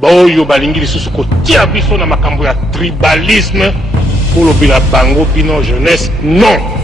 Boyo balingi lisusu kotia biso na makambo ya tribalisme pour lobela bango bino jeunesse non.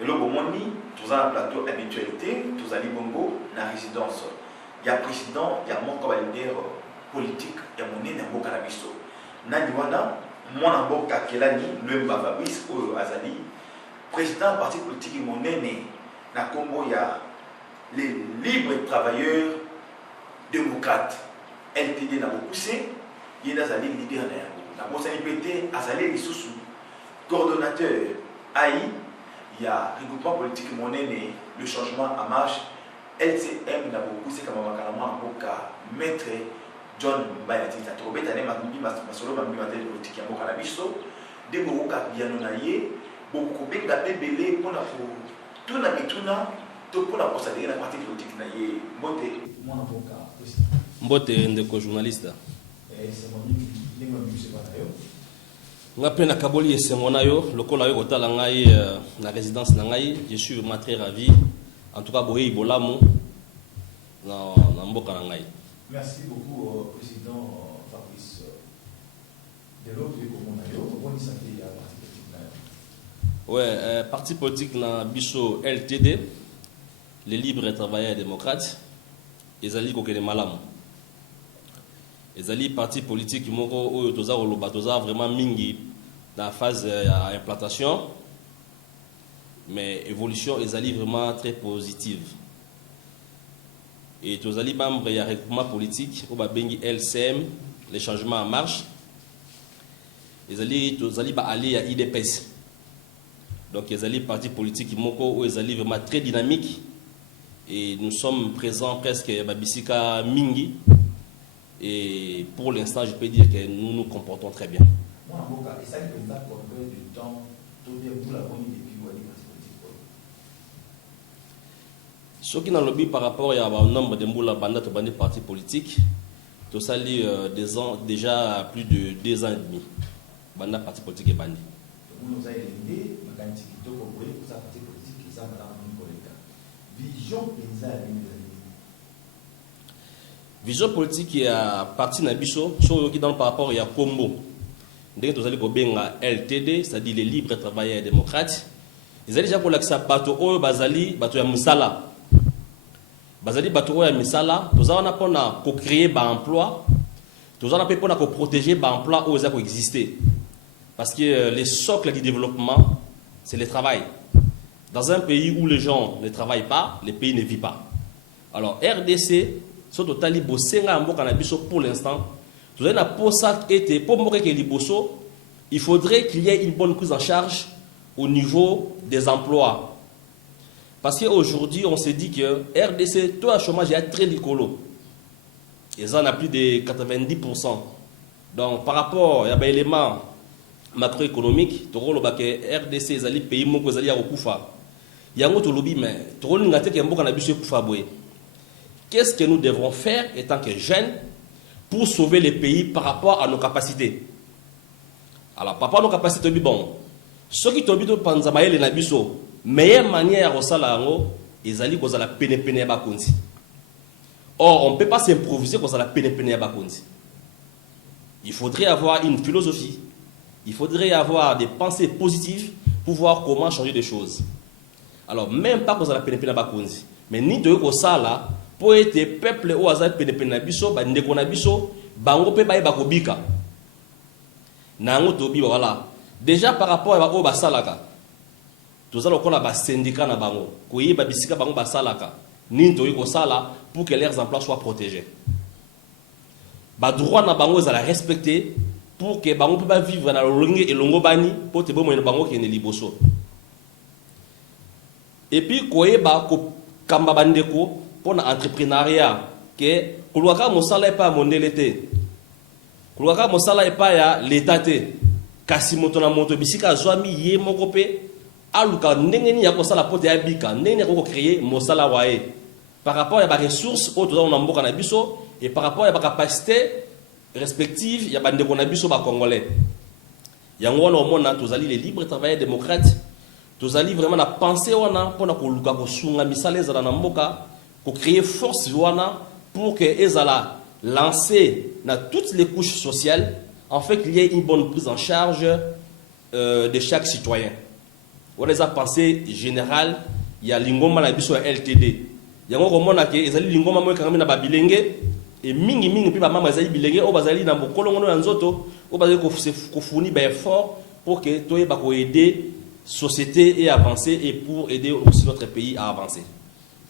Et le Bomoni, tous un plateau habitualité, tous à Libongo, la résidence. Il y a président, il y a mon leader politique, il y a mon nez dans Canabiso. Naniwana, mon amboka Kelani, le Mbababis, ou Azali, président parti politique, mon nez, na Congo, il y a les libres travailleurs démocrates. LTD n'a beaucoup poussé, il y a Azali leader dans la Mossanipété, Azali Lissoussou, coordonnateur AI. Il y a regroupement politique monnaie, le changement en marche. LCM n'a beaucoup, c'est comme un boka maître John Bayati. Ça te remet à l'ématumbi, ma solo, ma bimatel politique à Moka Labiso. Des boka bianonaye, beaucoup de bébé belé pour la tout na bituna, tout pour la procéder la partie politique naye. Mbote, mon avocat. Mbote, ndeko journaliste. C'est mon nom, c'est pas d'ailleurs. Après na kaboli esengona yo lokola yo kotala ngai na résidence na ngai, je suis vraiment très ravi en tout cas boye bolamo na mboka na ngai. Merci beaucoup président Fabrice de l'autre comment yo on s'appelle parti politique na. Ouais, parti politique na biso LTD, les libres et travailleurs démocrates, ezali kokene malamu. Ezali parti politique moko oyo toza koloba toza vraiment mingi dans la phase d'implantation, mais évolution ezali vraiment très positive. Et tozali membre ya regroupement politique au babengi LCM, les changements en marche. Ezali tozali ba aller à IDPS. Donc ezali parti politique moko oyo ezali vraiment très dynamique et nous sommes présents presque babisika mingi. Et pour l'instant, je peux dire que nous nous comportons très bien. Ce qui dans le but par rapport au nombre de mboula banda to bandi partis politiques, tout ça lit des ans déjà plus de 2 ans et demi. Banda parti politique et bandi. Vision politique qui a parti Nabiso, sur qui dans par rapport à Combo. Dès que vous allez à LTD, c'est-à-dire les libres travailleurs et démocrates, ils allaient déjà pour l'accès à Bato Bazali, Bato ya Musala. Bazali Bato ya Musala, nous avons pour créer un emploi, nous avons pour protéger un emploi où ils exister. Parce que les socles du développement, c'est le travail. Dans un pays où les gens ne travaillent pas, les pays ne vivent pas. Alors RDC, so totali bosenga mboka na biso pour l'instant tout na posa été pour mboka ke liboso il faudrait qu'il y ait une bonne prise en charge au niveau des emplois parce qu'aujourd'hui on se dit que RDC taux de chômage est très licolo ils en a plus de 90%. Donc par rapport à un élément macroéconomique to lo ke RDC ezali pays moko ezali ya kokufa yango to lobi mais to ngate ke mboka na biso kufa boye. Qu'est-ce que nous devrons faire, étant que jeunes, pour sauver les pays par rapport à nos capacités? Alors, par rapport à nos capacités, bon, ceux qui t'ont dit de Panzamaï et Nabiso, meilleure manière au salarango ezali kozala pene ya bakonzi. Or on ne peut pas s'improviser kozala pene ya bakonzi. Il faudrait avoir une philosophie, il faudrait avoir des pensées positives pour voir comment changer les choses. Alors même pas kozala pene ya bakonzi, mais ni de kosala pour être peuple ou azali pene na biso ba ndeko na biso bango pe ba bakobika. Nango tobi voilà. Déjà par rapport à o basalaka. Tous allons qu'on a ba syndicat na bango. Koyi ba bisika bango basalaka. Ni toyi ko sala pour que leurs emplois soient protégés. Ba droit na bango za la respecter pour que bango peut vivre na longue et longo bani pour te bomo bango qui est liboso. Et puis koyi ba ko kamba bandeko pour na entrepreneuriat que kuluaka mosala e pa mondelete. Kuluaka mosala e pa ya l'état te. Kasi moto na moto bisika zwami ye moko pe aluka ndengeni ya kosala pote ya bika ndengeni ya ko créer mosala wae par rapport à les ressources autres dans mboka na biso et par rapport à la capacité respective ya bande ko na biso ba congolais yango wana omona tozali les libres travailleurs démocrates tozali vraiment na penser wana pona ko luka ko sunga misala ezala na mboka ko créer force wana pour que ezala lancer na toutes les couches sociales en fait qu'il y ait une bonne prise en charge de chaque citoyen. On les a pensé général, il y a l'ingoma na biso LTD. Il y a un moment que ezali l'ingoma mo kangami na babilenge et mingi puis ba mama ezali bilenge o bazali na bokolo ngono nzoto o bazali ko fournir ba effort pour que toye ba ko aider société et avancer et pour aider aussi notre pays à avancer.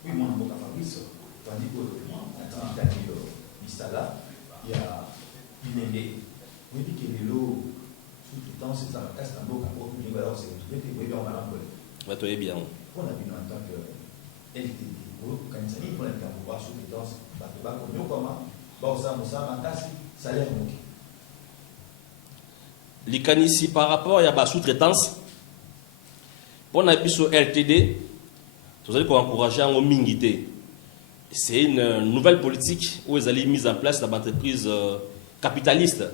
Oui, moi mon Fabrice, tandis que moi attends Danilo Misala, il y a bilenge. Oui, puis que le tout le temps c'est ça la casse tambo quand on va c'est tout et puis on va l'envoyer. Va toye bien. On a vu en tant que LTD quand il s'agit pour être en pouvoir sous les danses bah comme comment bon ça en casse salaire manqué. Likanisi par rapport à la sous-traitance pour na biso LTD vous allez encourager en mingité. C'est une nouvelle politique où ils allaient mise en place dans l'entreprise capitaliste.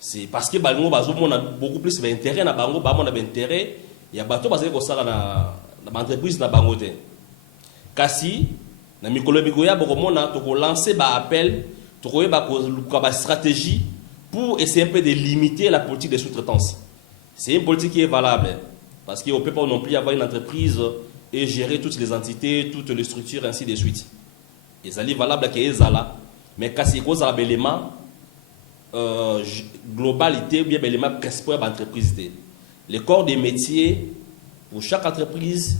C'est parce que bango bazomona beaucoup plus d'intérêt na bango ba mona d'intérêt ya bato bazali ko sala na entreprise na bango te kasi na mikolo bikoya bokomona to ko lancer ba appel to ko ba ko ba stratégie pour essayer un peu de limiter la politique de sous-traitance. C'est une politique qui est valable parce qu'on ne peut pas non plus avoir une entreprise et gérer toutes les entités, toutes les structures ainsi de suite. Et ça est valable que ezala mais kasi cause à l'élément globalité ou bien l'élément principal de l'entreprise. Les corps des métiers pour chaque entreprise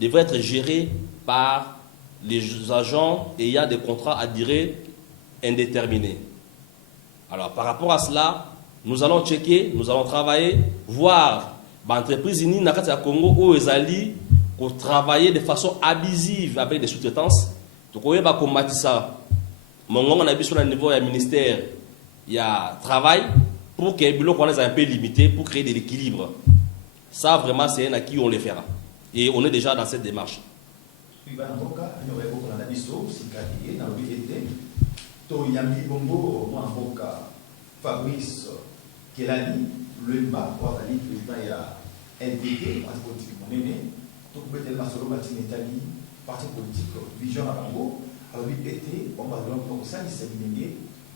devraient être gérés par les agents ayant des contrats à durée indéterminée. Alors par rapport à cela, nous allons checker, nous allons travailler, voir l'entreprise unie dans le Congo où ils allaient travailler de façon abusive avec des sous-traitances. Donc on va combattre ça. Mon on a vu sur le niveau du ministère, il y a travail pour que les bureaux qu'on un peu limité pour créer de l'équilibre. Ça vraiment c'est un à qui on le fera. Et on est déjà dans cette démarche. Oui, bah, dans mon cas, il y aurait beaucoup d'analyses, c'est qu'il y a dans l'obligité. Toyami Bongo, moi en mon cas, Fabrice Kelani, le MA, pour aller président, il y a NDT, parti politique monnaie, donc Betel Masolo Matinetali, parti politique Vision à Bango, alors il était, on va dire, donc ça, il s'est bien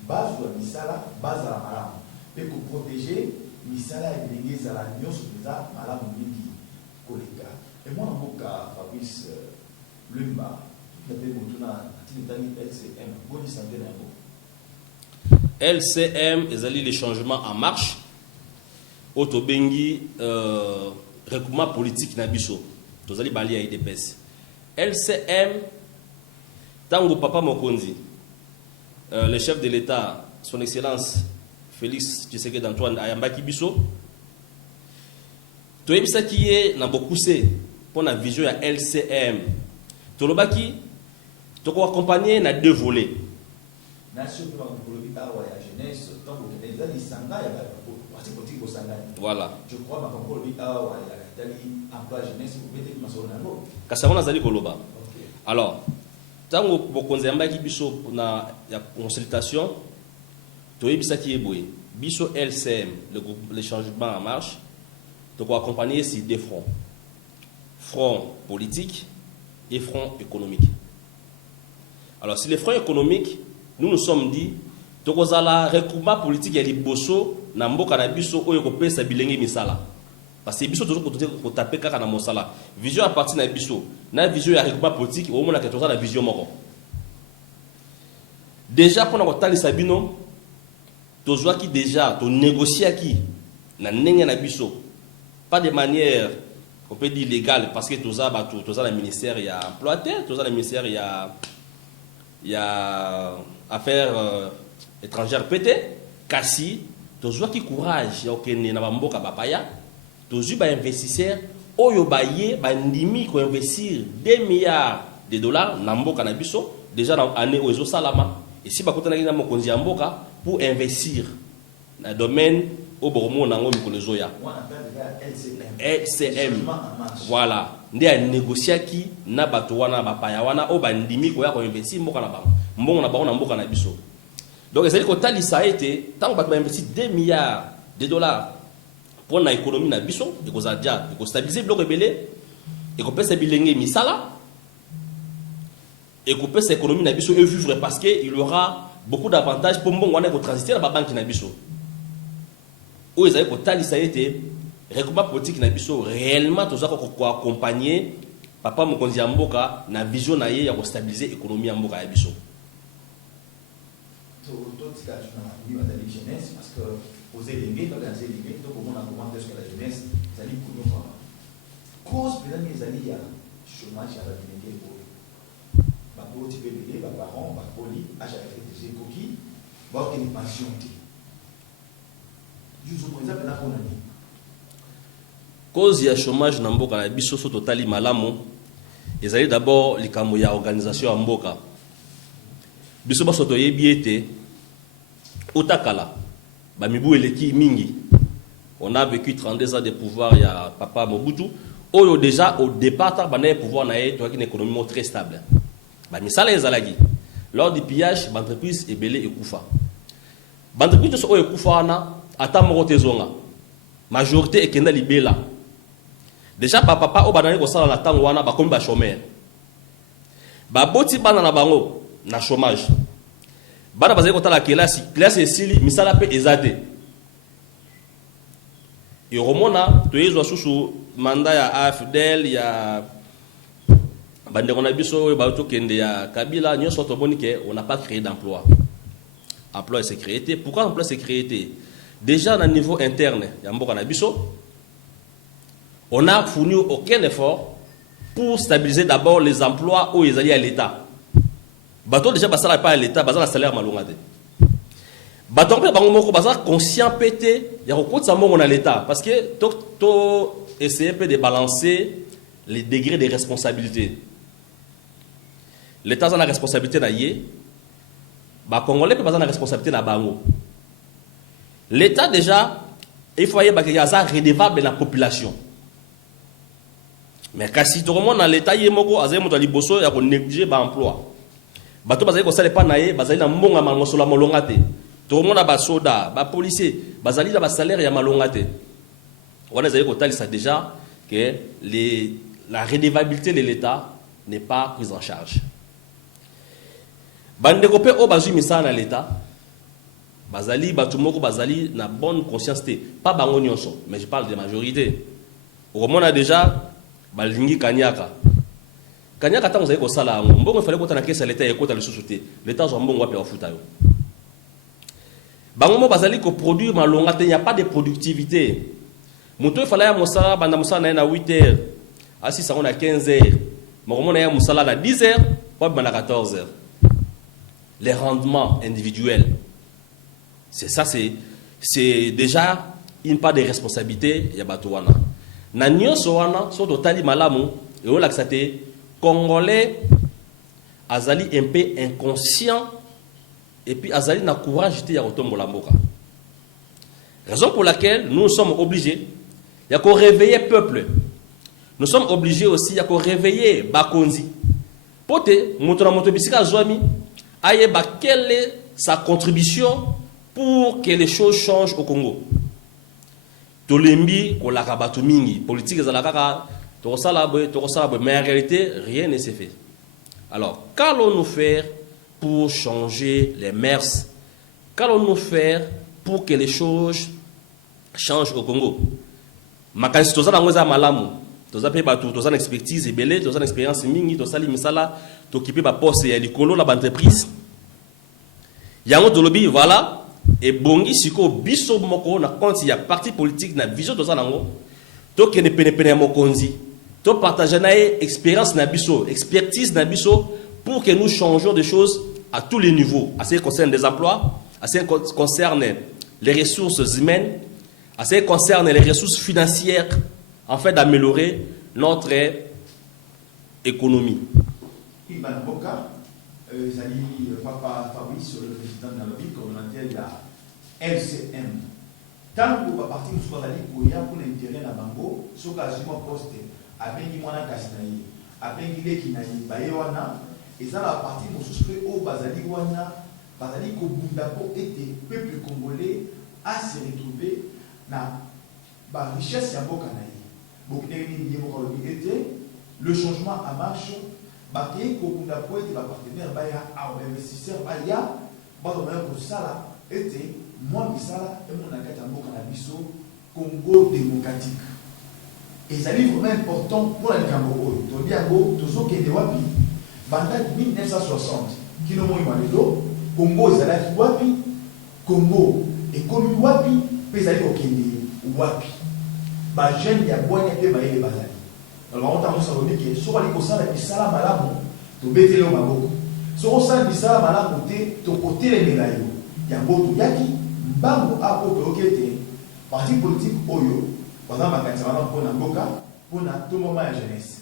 base de Misala, base à la malam. Et pour protéger, Misala et les Alanios, les armes, malam, Midi, Kolega. Et moi en mon cas, Fabrice Lumba, LCM, ils allaient les changements en marche. Autobengi, recoupement politique Nabiso. Tous allez balayer à IDPS. LCM, Tango Papa Mokondi, le chef de l'État, son Excellence Félix Tshisekedi Antoine Ayambaki Biso, tout ça qui est dans beaucoup pour la vision à LCM. Tolobaki, tu vas accompagner dans deux volets. Voilà. Je crois que alors, tant que vous avez une consultation, tu as Biso LCM, le changement en marche, tu vas accompagner sur deux fronts. front politique et front économique. Alors, si les fronts économiques, nous sommes dit, tokozala regroupement politique ya liboso na mboka na biso oyo kopesa bilenge misala. Parce que biso toujours ko taper kaka na mosala. Vision à partir na biso, na vision ya regroupement politique au mona que toza na vision moko. Déjà pour na kotalisa bino, tozwa ki déjà to négocier qui na ndenge na biso. Pas de manière on peut dire légale parce que toza le ministère ya employé, toza le ministère ya affaires étrangères pété kasi tozwa ki courage ya okene na bamboka bapaya tozwi ba investisseurs oyo baye bandimi ko investir 2 milliards de dollars na mboka na biso déjà dans année ozo salama et si bakotana na mokonzi ya mboka pour investir na domaine au bormo nango mikolo zoya LCM voilà ndi a négocier ki na bato wana bapaya wana o bandimi ko ya ko investir mboka na bango mbongo na bango na mboka na biso. Donc, c'est-à-dire que ça a été, tant qu'on va investir 2 milliards de dollars pour l'économie na biso, et qu'on a déjà stabilisé le bloc rebelle, et qu'on peut stabiliser misala, et qu'on peut l'économie na biso et vivre parce qu'il y aura beaucoup d'avantages pour nous transiter dans la banque na biso. Où ils avaient que ça a été, regroupement politique na biso réellement tout ça qu'on accompagner papa mokonzi ya mboka na vision na ye ya stabiliser l'économie ya mboka ya biso. Jeunesse parce que aux élèves, organiser les élèves, donc on a commenté sur la jeunesse, ça dit pour nous pas. Cause peut-être mes amis à chômage à la dignité pour ma petite bébé, ma parent, ma poli, à chaque fois des coquilles, bah qu'il est passion. Je vous présente la bonne année. Cause ya chômage na mboka na biso so totali malamu ezali d'abord likambo ya organisation ya mboka. Biso ba soto yebi ete Otakala, Bamibu eleki mingi. On a vécu 32 ans de pouvoir, il y a Papa Mobutu. Oyo déjà au départ, il y a un pouvoir une économie très stable. Misala ezalagi. Lors du pillage, l'entreprise est belée et koufa. L'entreprise est koufa na ata morote zonga. Majorité est kenda libela. Déjà papa o banane ko sala na tango wana ba komi ba chômeur. Ba boti bana na bango na chômage. Bana bazali kotala classe esili misala pe ezate. Et romona to yezwa susu manda ya AFDL ya bande on a biso ba to kende ya Kabila nyoso to bonike on n'a pas créé d'emploi. Emploi s'est créé. Pourquoi emploi s'est créé? Déjà à niveau interne, ya mboka na biso on n'a fourni aucun effort pour stabiliser d'abord les emplois où ils allaient à l'État. Bato déjà basala pas à l'État, basala salaire malongade. Bato pe bango moko basala conscient pété, ya ko sa mongo na l'État parce que to essayer de balancer les degrés de responsabilité. L'État a la responsabilité na yé, ba congolais pe basala la responsabilité na bango. L'État déjà il faut y avoir redevable la population. Mais kasi to remonte dans l'État yé moko azay moto liboso ya ko négliger ba emploi. Bato bazali ko sala pa na ye bazali na mbonga malongosola molonga te to mona ba soda ba policier bazali na ba salaire ya malonga te wana zali ko talisa déjà que la redevabilité de l'État n'est pas prise en charge. Bande ko pe o bazui misala na l'État bazali batu moko bazali na bonne conscience te pas bango nyonso mais je parle de majorité au mona déjà balingi kanyaka Kanyaka tango zali ko sala ngo mbongo fallait ko tana kesa l'État ekota le sous-souté l'État zo mbongo wapi wafuta yo bango mo bazali ko produire malonga te, il n'y a pas de productivité. Muto fallait ya mosala banda mosala na 8h asi sa on a 15h mo na ya mosala na 10h pas banda 14h. Les rendements individuels c'est ça, c'est déjà une part de responsabilité ya bato wana na nyonso wana so totali malamu et on l'accité Congolais azali un peu inconscient et puis azali na courage te ya kotombola mboka. Raison pour laquelle nous sommes obligés ya ko réveiller peuple. Nous sommes obligés aussi ya ko réveiller bakonzi. Pote moto na moto bisika zwami aye ba quelle est sa contribution pour que les choses changent au Congo. Tolembi ko la kabatu mingi politique za la kaka Mais en réalité, rien ne s'est fait. Alors, qu'allons-nous faire pour changer les mœurs? Qu'allons-nous faire pour que les choses changent au Congo? Makanisi tozala ngoza malamu, tozape batu, tozala expertise ebele, tozala expérience mingi, tozali misala, tokipe ba poste ya likolo la entreprise. Yango tolobi voilà et bongi siko biso moko na konti ya parti politique na vision tozala ngo, to kene pene mokonzi, to partager na expérience na biso, expertise na biso pour que nous changions des choses à tous les niveaux, à ce qui concerne les emplois, à ce qui concerne les ressources humaines, à ce qui concerne les ressources financières, en fait d'améliorer notre économie. Oui, Mme Boka, Papa Fabrice, le président de la Lobby, coordonnateur de la LCM. Tant que parti nous soit allé pour l'intérêt de Bango, ce quasiment poste, avec Mwana Kasinaï, avec Lekinaï, Bayewana, et ça la partie nous souscrit au Bazali Wana, Bazali Kobundako était peuple congolais à se retrouver dans la richesse de Bokanaï. Le changement en marche, Baké Kobundako était la partenaire, Baya, investisseur, Baya, Badomère Kosala, était moi qui sala, et mon akata Bokanabiso, Congo démocratique. Et ça est vraiment important pour la Cambo. Todiago, Tozo Kedewapi, Banda 1960, qui nous montre Congo, Zalaki Wapi, Congo, et comme Wapi, Pesali Okende, Wapi. Ba jeune ya boya pe ba yele bazali. Alors on t'a montré que sur les cosala et sala malamu, to betele o maboko. Sur o sala bisala malamu te to côté les melayo. Ya boto yaki mbango ako to okete. Parti politique oyo, pendant ma campagne pour na mboka, pour na tout moment ya jeunesse.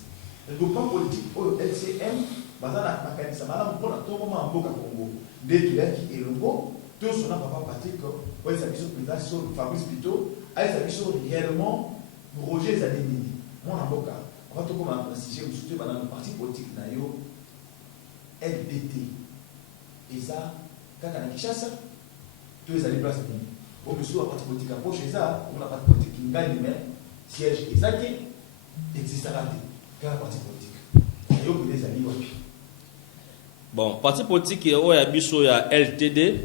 Le groupe politique oyo LCM, pendant la campagne malamu pour na tout moment mboka Congo. Dès qu'il y a le logo, tout son papa Patrick, ouais ça biso président Fabrice Pito, a ça biso réellement Roger Zademini, mon avocat, on va tout comme un sujet où surtout dans le parti politique nayo LDT. Et ça, quand on a Kinshasa, tous les alliés placent au monsieur la parti politique approche et ça, on a parti politique qui gagne mais siège et ça qui existera quand la parti politique. Et on des alliés wapi. Bon, parti politique est au Abisso ya LTD,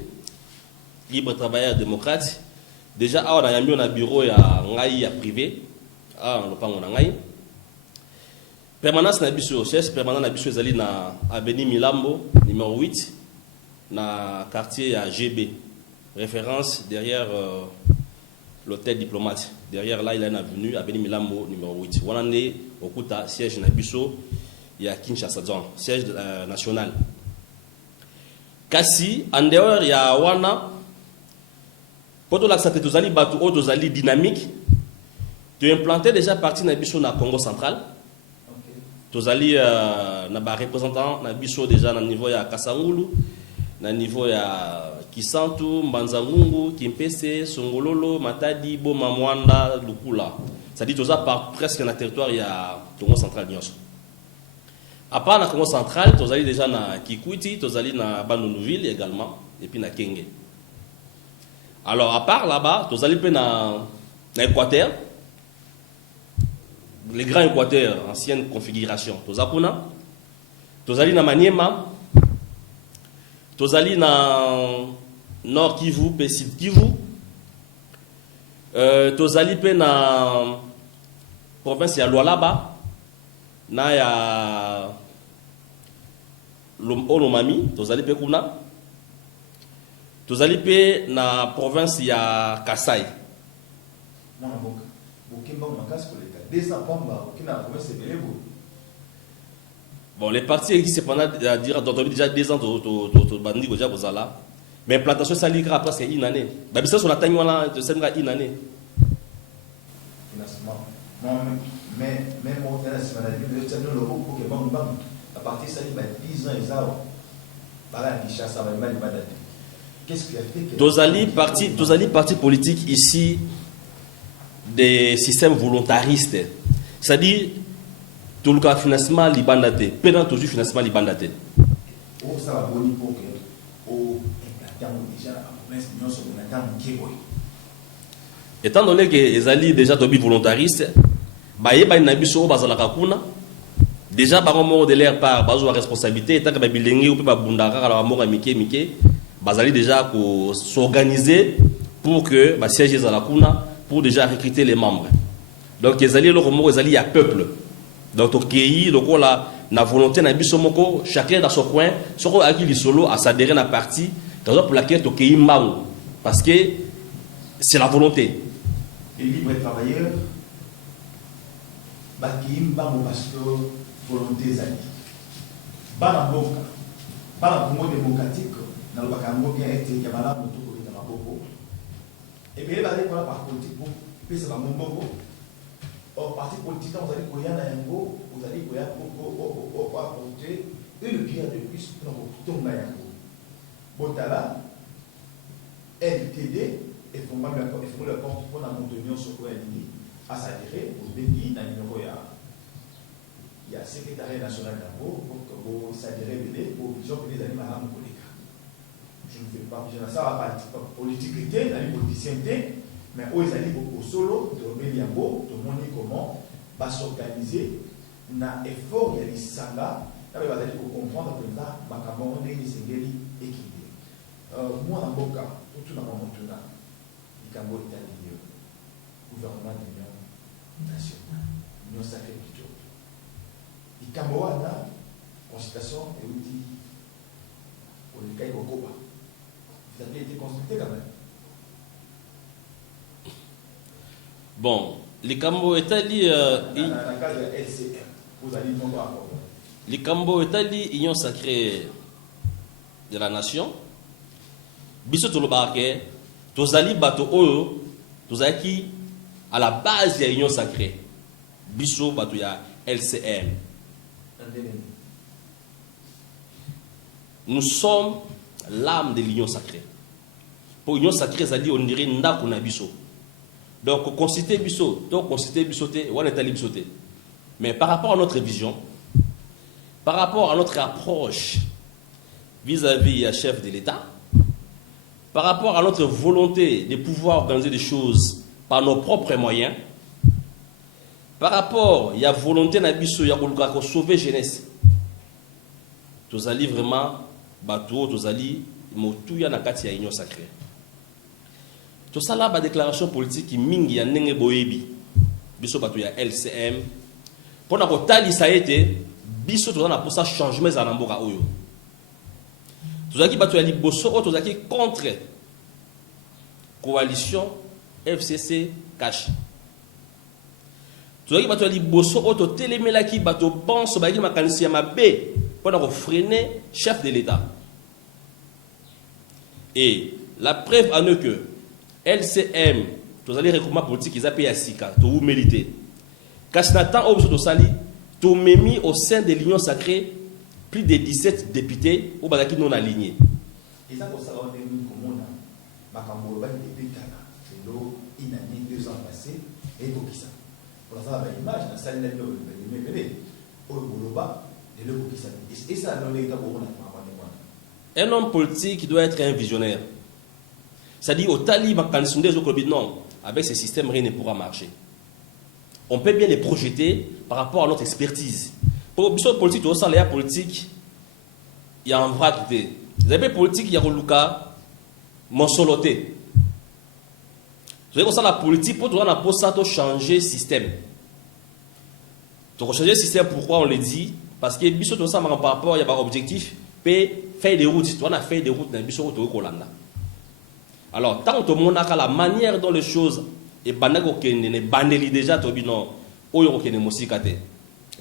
Libre Travailleur Démocrate. Déjà, on a mis un bureau ya ngai ya privé. Ah, on a ngai. Permanence na biso, chef permanent na biso ezali na Avenue Milambo numéro 8 na quartier ya GB. Référence derrière l'hôtel diplomate. Derrière là, il y a une avenue Avenue Milambo numéro 8. Wanande okuta siège na biso ya Kinshasa zone, siège national. Kasi en dehors ya wana pour l'accepter tozali batu o tozali dynamique. Tu as implanté déjà parti na biso na Congo central. Tozali na ba représentant na biso déjà na niveau ya Kasangulu, na niveau ya Kisantu, Mbanzangungu, Kimpese, Songololo, Matadi, Boma Mwanda, Lukula. Ça dit toza par presque na territoire ya Congo central nyonso. À part na Congo central, tozali déjà na Kikwiti, tozali na Bandunuville également et puis na Kenge. Alors à part là-bas, tozali pe na Équateur. Les grands Équateurs, ancienne configuration. Tozapuna, Tozali na Maniema, Tozali na Nord Kivu, pe Sud Kivu, Tozali pe na province ya Lualaba, na ya Olomami, Tozali pe kuna, Tozali pe na province ya Kasai. Bon, les partis existent pendant déjà 2 ans mais l'implantation ça ligra presque une année. Ça sur la taille de ça une année. Mais même au à partir ça 10 ans qu'est-ce qui a fait que Tozali parti politique ici des systèmes volontaristes. C'est-à-dire, tout le financement libandate, pendant tout le financement libandate. Étant donné que les alliés déjà tombés volontaristes, baye ba na biso bazalaka kuna déjà bango moko de l'air part bazwa responsabilité tant que babilengi ou pe babundaka kala moko mike bazali déjà ko s'organiser pour que ba siège ezala kuna pour déjà recruter les membres. Donc ezali le moko ezali ya peuple. Donc au pays donc la na volonté na biso moko chacun dans son coin soko aki li solo à s'adhérer na parti raison pour laquelle to pays mango parce que c'est la volonté. Et libre travailleur baki mbango parce que volonté zali. Bana boka. Bana Congo démocratique na le bakango bien été ya bana mutu ko na maboko. Et bien ba pour la par politique pour pesa ba mbongo. Au parti politique vous allez koya na yango, vous allez koya pour apporter une pierre de plus pour tomber yango. Botala LTD et font le porte pour la maintenir sur quoi à s'adhérer au béni dans le il y a secrétariat national d'abord pour s'adhérer pour vision que les animaux à je ne fais pas, je ne sais pas politique, politicien, mais où ils allaient au solo, de Béliambo, de montrer comment va s'organiser, n'a effort, il y a des sangas, là, il va aller pour comprendre que là, ma camarade est équilibré. Moi, dans mon cas, tout dans mon tournant, il y a un gouvernement de l'Union nationale, l'Union sacrée du Dieu. Il y a une consultation et outil pour le cas de Kokoba. Vous avez été consulté quand même. Bon, les Cambo Italie. Dans le cas de LCM, vous allez demander à quoi? Les Cambo Italie, Union sacrée de la nation. Biso Tolobake, Tozali Bato Oyo, Tozaki à la base de l'Union sacrée. Biso Bato ya LCM. Nous sommes l'âme de l'Union sacrée. Pour l'Union sacrée, c'est-à-dire on dirait Ndakuna Biso. Donc, consulter Biso, donc consulter Bisoté, on est allé Bisoté. Mais par rapport à notre vision, par rapport à notre approche vis-à-vis du chef de l'État, par rapport à notre volonté de pouvoir organiser des choses par nos propres moyens, par rapport à la volonté de sauver la jeunesse, tous allons vraiment bateau, tous allons motuya na kati ya union sacrée. Tout ça là, la déclaration politique qui mingi ya nenge boyebi, biso bato ya LCM, pour na kotali ça a été, biso tout na pour ça changement za namboka oyo. Tout ça qui bato ya liboso, tout ça qui contre coalition FCC cash. Tout ça qui bato ya liboso, auto télémela qui bato pense ba ki makanisi ya mabe pour na freiner chef de l'État. Et la preuve en est que LCM, tous les recrutements politiques, ils ont payé à Sika, tout vous méritez. Kasnatan, tout mis au sein de l'Union sacrée, plus de 17 députés, au Badaki non alignés. Et ça, pour ça, on a mis comme on a, Makambo, depuis Kaka, c'est l'eau, une année, 2 ans passés, et pour qui ça? Pour ça, l'image, la salle de et ça, un homme politique doit être un visionnaire. C'est-à-dire, au tali, non, avec ce système, rien ne pourra marcher. On peut bien les projeter par rapport à notre expertise. Pour le politique, il y a un vrai idée. Vous avez politique, il y a un Luka, mon soloté. Vous avez la politique pour changer le système. Donc, changer le système, pourquoi on le dit? Parce que biso tout ça par rapport il y a un objectif faire des routes, on a fait des routes dans biso to kolanda. Alors tant que monde a la manière dont les choses et banako kende bandeli déjà to bino oyo ko kende mosikate.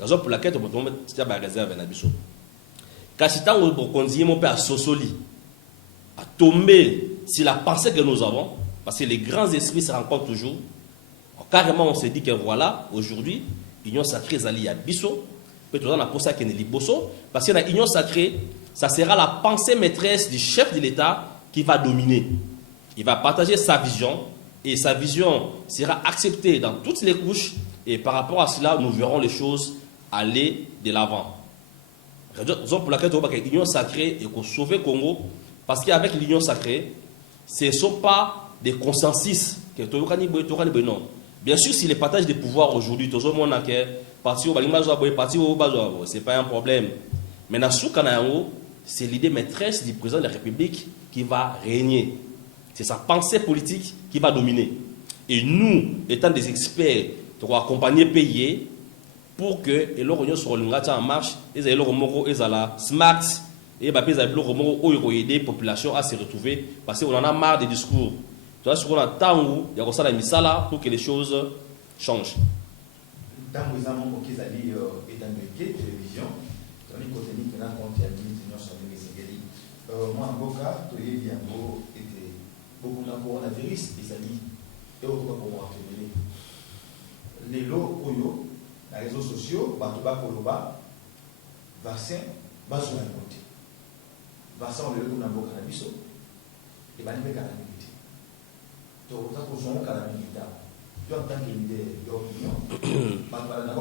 Raison pour laquelle on peut mettre ba réserve na biso. Kasi tant on continuer mon père à sosoli à tomber sur la pensée que nous avons parce que les grands esprits se rencontrent toujours. Alors, carrément on s'est dit que voilà, aujourd'hui, Union sacrée zali à biso. Parce que la union sacrée, ça sera la pensée maîtresse du chef de l'État qui va dominer. Il va partager sa vision et sa vision sera acceptée dans toutes les couches et par rapport à cela, nous verrons les choses aller de l'avant. Raison pour laquelle l'union sacrée est pour sauver le Congo parce qu'avec l'union sacrée, ce ne sont pas des consensus que non. Bien sûr, si les partages des pouvoirs aujourd'hui, tout le monde a que parti au parti au c'est pas un problème. Mais dans ce cas, c'est l'idée maîtresse du président de la République qui va régner. C'est sa pensée politique qui va dominer. Et nous, étant des experts, nous accompagner, payer pour que et l'Union soit en marche, et la smart, et aider les populations à se retrouver parce qu'on en a marre des discours. Tu vois, ce qu'on attend, il y a ça misala pour que les choses changent. Dans les amendements qu'ils allaient étant de télévision, on est côté de la compte à l'union sur les Sénégalais. Moi, en Boca, tu es bien beau, était beaucoup de coronavirus, et ça dit, et au revoir pour moi, les lots, les réseaux sociaux, Batoba, Koloba, vaccin, besoin de côté. Vaccin, on le donne dans Boca, et bien, il y a la milité. Donc, on a besoin de la milité. En tant que leader d'opinion, il y a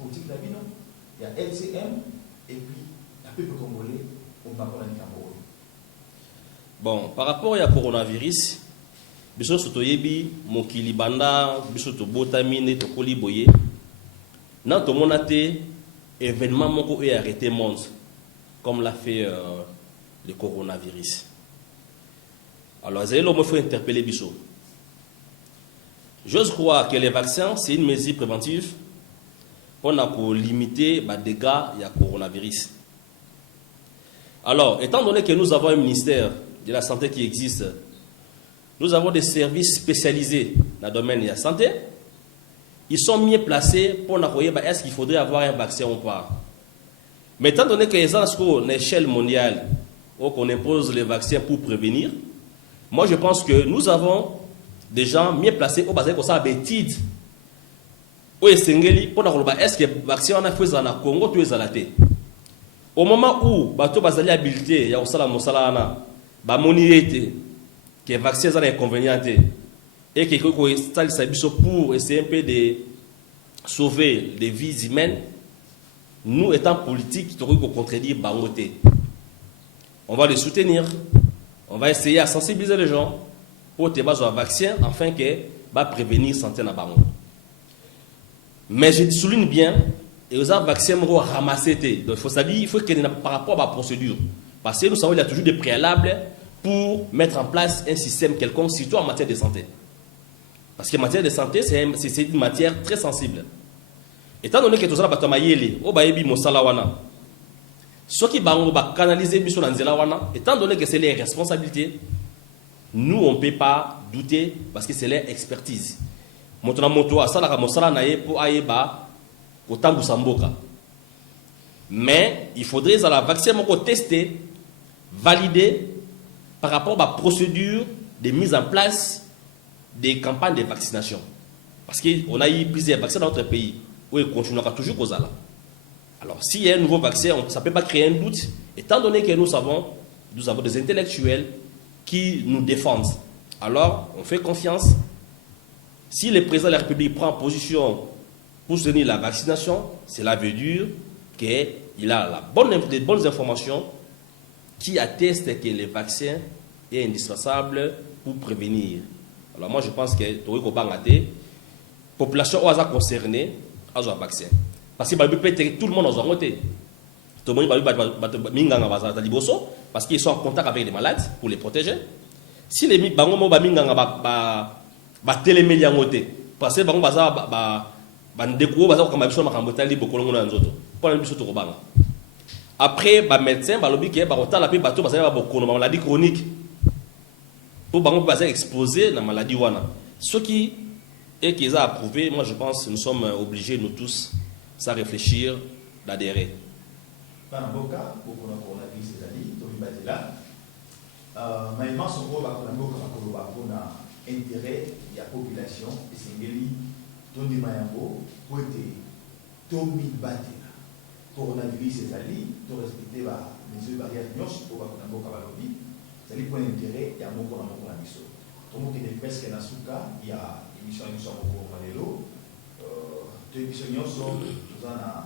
politique, il y a LCM et puis la peuple congolais, on va prendre Cameroun. Bon, par rapport au coronavirus, biso sotoyebi mokili banda biso to botamine to koliboye na to monate événement moko et arrêté monde comme l'a fait le coronavirus. Alors, il faut interpeller Bissot. J'ose croire que les vaccins, c'est une mesure préventive pour limiter les dégâts du coronavirus. Alors, étant donné que nous avons un ministère de la santé qui existe, nous avons des services spécialisés dans le domaine de la santé. Ils sont mieux placés pour nous dire est-ce qu'il faudrait avoir un vaccin ou pas. Mais étant donné que les gens à l'échelle mondiale, qu'on impose les vaccins pour prévenir, moi je pense que nous avons des gens mieux placés au bas de ça bêtide. Où est Sengeli pour nous dire est-ce que le vaccin on a fait dans Congo tout est zalaté. Au moment où bateau bazali habilité ya osala mosala na ba monirete que le vaccin a des inconvénients et que ko installe sa biso pour essayer un peu de sauver des vies humaines. Nous étant politiques, nous devons contredire Bangote. On va les soutenir. On va essayer à sensibiliser les gens pour te baser un vaccin afin que va prévenir santé na bango. Mais je souligne bien et aux vaccins vont ramasser. Donc il faut qu'il y ait par rapport à la procédure. Parce que nous savons qu'il y a toujours des préalables pour mettre en place un système quelconque, surtout en matière de santé. Parce que la matière de santé, c'est une matière très sensible. Étant donné que tout ça va mayele, o ba yebi mosala wana. Ceux qui bango ba canaliser biso na nzela wana, étant donné que c'est les responsabilités, nous on peut pas douter parce que c'est leur expertise. Motona moto asala ka mosala na ye pour ayeba kotambu samboka. Mais il faudrait à la vaccin moko tester, valider par rapport à la procédure de mise en place des campagnes de vaccination. Parce qu'on a eu plusieurs vaccins dans notre pays. Où il continuera toujours aux ala. Alors, s'il y a un nouveau vaccin, ça ne peut pas créer un doute, étant donné que nous avons des intellectuels qui nous défendent. Alors, on fait confiance. Si le président de la République prend position pour soutenir la vaccination, cela veut dire qu'il a des bonnes informations qui attestent que le vaccin est indispensable pour prévenir. Alors, moi, je pense que la population concernée a un vaccin. Parce que tout le monde a un côté. Tout le monde parce qu'ils sont en contact avec les malades pour les protéger. Si les bango ba minganga ba télémédia ngoté parce que bango ba ndeko ba ko mabiso makambo tali bokolongo na nzoto. Pour la biso to kobanga. Après ba médecin ba lobi ke ba otala pe bato ba sa ba bokono maladie chronique. Pour bango ba sa exposé na maladie wana. Ce qui et qu'ils ont approuvé, moi je pense que nous sommes obligés, nous tous, sans réfléchir, d'adhérer. Dans le cas, beaucoup de coronavirus, c'est-à-dire, tout là. Mais il pense qu'on va intérêt de la population, et c'est un peu Mayambo, pour être Tomi Batela. Coronavirus, c'est-à-dire, pour respecter les mesures barrières, nous, pour c'est-à-dire, pour l'intérêt, il y a un mot qu'on a mis. Tout le monde est presque dans ce cas, il y a émission au Valelo, deux émissions sont dans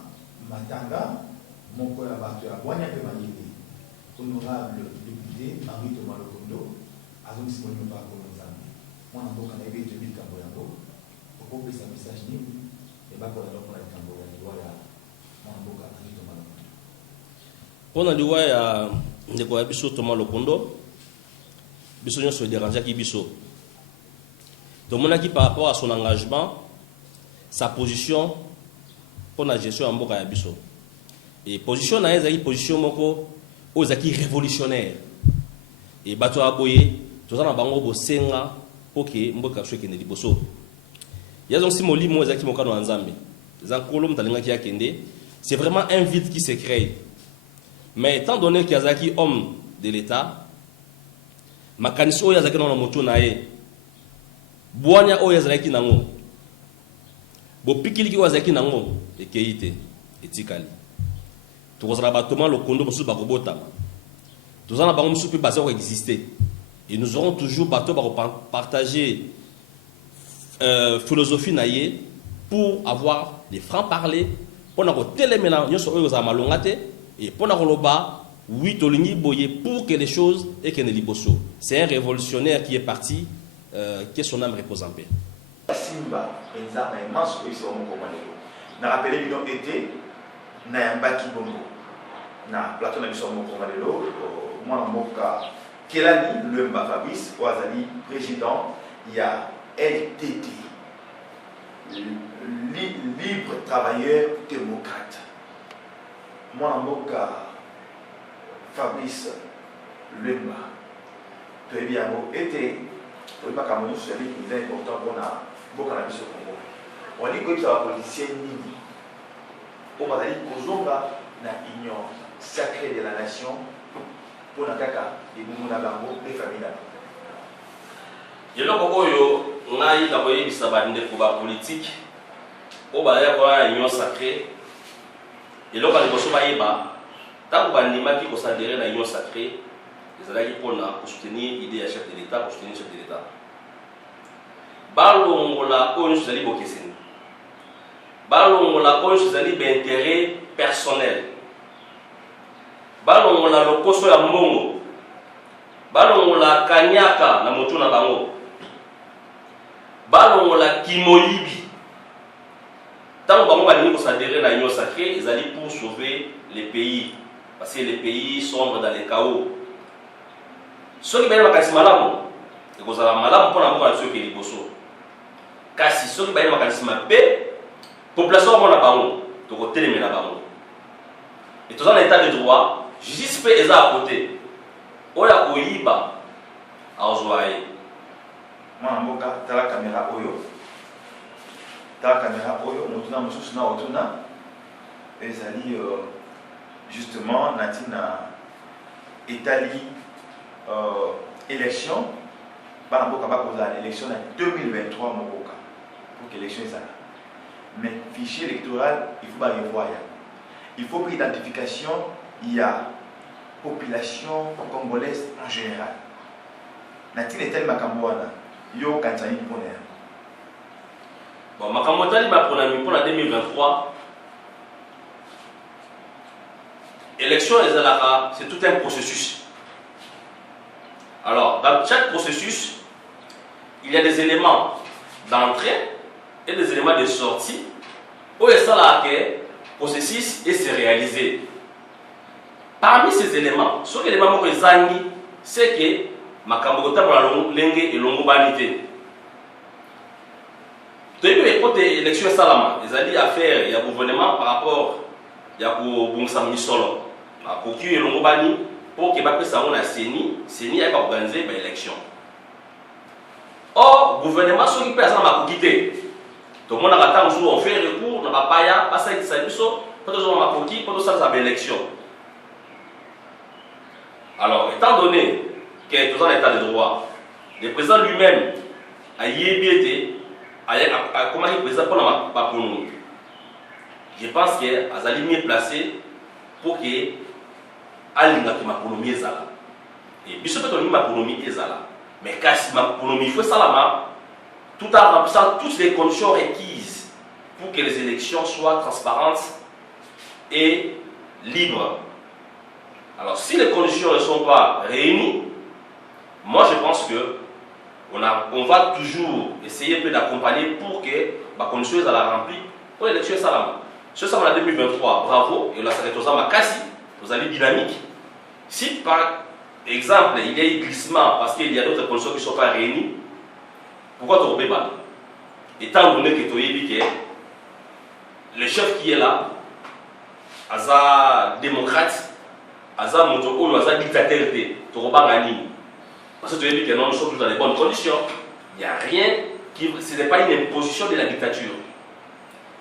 Matanga, mon collègue à Boignac et Maniété. honorable député Henri Thomas Lokondo, a donc si on ne pas comme Nzambe. Moi, on a donc un éveil de l'île Camboyango, pour que ça message ni et pas pour la Camboyango, voilà. Moi, on a donc Henri Thomas Lokondo. Pour nous dire, il y a biso Thomas Lokondo, biso nous se déranger qui biso. Donc, on a qui par rapport à son engagement, sa position pour la gestion en Boka Biso. Et position na ezaki position moko ozaki révolutionnaire. Et bato aboye tozana bango bosenga oké mboka shweke ne liboso. Ya donc si moli mo ezaki mokano nzambe. Zankolo mtalinga ki akende, c'est vraiment un vide qui se crée. Mais étant donné qu'il y a zaki homme de l'état, makaniso ya zaki na moto na ye. Boanya o ya zaki nango. Bo pikili ki wa zaki nango ekeite etikali. Tozala batoma Lokondo mosu bakobotama. Tozala bango mosu pe basé exister. Et nous aurons toujours bateau partager philosophie naie pour avoir des francs parler pour avoir télémena nyoso oyo za malongate et pour avoir loba oui tolingi boye pour que les choses et que ne liboso. C'est un révolutionnaire qui est parti que son âme repose en paix. Simba enza na immense oyo so mo komanelo. Na rappelé bidon été na yambaki bongo na plateau na biso moko malelo mwana mboka Kelani Lemba Fabrice Ouazali président il y a LTD libre travailleur démocrate mwana mboka Fabrice Lemba to ebiango été to ba kamonyo sali qui est important pour na mboka na biso Congo on dit que ça va politicien nini on va aller kozonga na union sacrée de la nation pour la kaka et bumuna bango et famille na yeloko oyo ngai la koyebisa bande ko ba politique o ba ya kwa union sacrée eloko liboso ba yeba tango bandimaki ko s'adhérer na union sacrée ezalaki pona ko soutenir idée ya chef de l'état pour soutenir chef de l'état balongola oyo ezali bokeseni balongola oyo ezali d'intérêt personnel balongola lokoso ya mbongo balongola kanyaka na moto na bango balongola kimoyibi tant bango balingi ko s'adhérer na union sacrée ezali pour sauver les pays parce que les pays sombrent dans les chaos soki baye makanisi malamu ekozala malamu mpona mboka na biso eke liboso kasi soki baye makanisi mabe population omona bango tokotelemela bango et toza na état de droit justice mpe eza à côté oyo akoyiba azwa ye mwana mboka tala caméra oyo motuna mosusu na otuna ezali justement natina etali élection bana mboka bakozala élection na 2023 moboka pour que élection ezala mais fichier électoral il faut revoir il faut que l'identification il y a population congolaise en général natina etali makambo wana yo kanzani mpona bon makambo etali bapona mipona 2023 élection ezalaka c'est tout un processus. Alors dans chaque processus il y a des éléments d'entrée et des éléments de sortie où est ça là que processus et se réaliser. Parmi ces éléments, ce que les éléments c'est que makambo tambola lenge et longo banité. Depuis l'époque élection salama, les alliés affaires il y a gouvernement par rapport il y a pour bungsa misolo, pour qui et longo bani pour que bape ça on a seni a organisé une élection. Or gouvernement ce qui peut ça m'a quitter. Tout le monde a attend jour on fait recours na papaya pas ça qui ça biso pour tout on m'a coquille pour tout ça ça élection. Alors étant donné que est dans l'état de droit, le président lui-même a yébiété a comment il président pour la paponou. Je pense que Azali mieux placé pour que alinga ki makonomi ezala. Et biso peut on makonomi ezala. Mais kasi makonomi faut salama tout en remplissant toutes les conditions requises pour que les élections soient transparentes et libres. Alors, si les conditions ne sont pas réunies, moi je pense que on va toujours essayer d'accompagner pour que les conditions soient remplies pour l'élection Salam. Ce Salam en 2023, bravo, et là ça va être Makassi, vous allez dynamique. Si par exemple il y a un glissement parce qu'il y a d'autres conditions qui ne sont pas réunies, pourquoi tu remets mal? Étant donné que tu as dit que le chef qui est là, Aza démocrate, Aza moto ou Aza dictateur, tu remets en ligne. Parce que tu as dit que non, nous sommes tous dans les bonnes conditions. Il n'y a rien qui. Ce n'est pas une imposition de la dictature.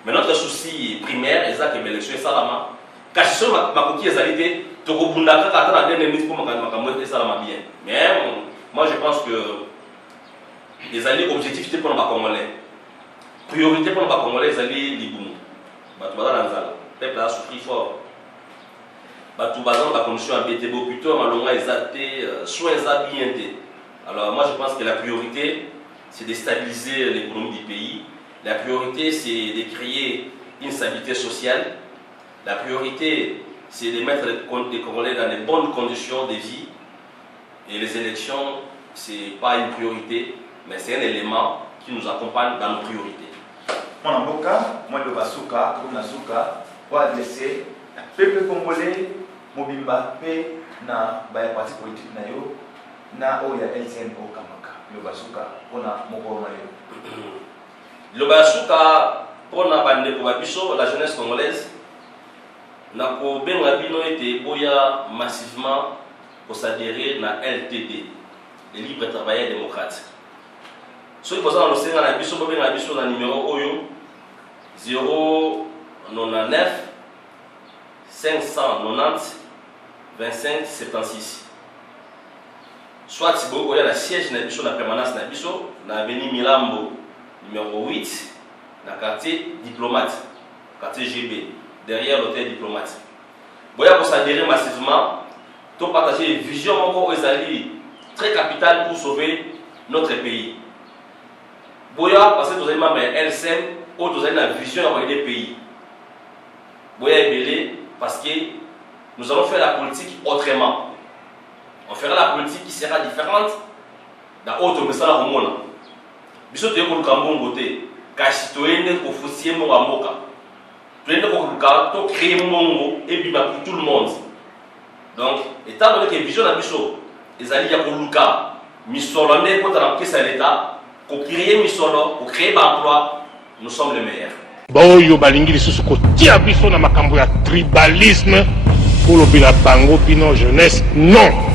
Mais notre souci primaire, c'est que l'élection est salama. Car si ma coquille est allée, tu as dit que tu as bien. Mais moi je pense que les alliés objectifs pour les Congolais. Priorité pour les Congolais, les alliés Liboum. Le peuple a souffert fort. Tout basant la condition à BTB plutôt malonga exalté soins bien. Alors moi je pense que la priorité c'est de stabiliser l'économie du pays. La priorité c'est de créer une stabilité sociale. La priorité c'est de mettre les Congolais dans les bonnes conditions de vie. Et les élections c'est pas une priorité mais c'est un élément qui nous accompagne dans nos priorités. Mon avocat, moi le Basuka, comme Nasuka, pour adresser le peuple congolais. Mobimba pe na baya parti politique na yo na oya LCN o kamaka le basuka pona moko na yo le basuka pona bande ko biso la jeunesse congolaise na ko benga bino ete boya massivement pour s'adhérer na LTD les libres travailleurs démocrates so il faut ça dans le senga na biso benga biso na numéro oyo 099 590 25 76. Soit si vous avez la siège de la permanence na Avenue Milambo, numéro 8, dans le quartier Diplomate, quartier GB, derrière l'hôtel Diplomate. Vous pouvez s'adhérer massivement, pour partager une vision encore aux alliés très capitale pour sauver notre pays. Vous pouvez passer aux alliés membres LCM ou vous avez la vision des pays. Vous pouvez parce que nous allons faire la politique autrement. On fera la politique qui sera différente dans autre message au monde. Biso te ko kambongo te kasi to ende ko fusie mo mboka. To ende ko to créer mongo et biba pour tout le monde. Donc étant donné que vision na biso ezali ya ko luka misolo ne ko tala kesa l'état ko créer misolo ko créer emploi, nous sommes les meilleurs. Boyo balingi lisusu kotia biso na makambo ya tribalisme pour le bango bino jeunesse non.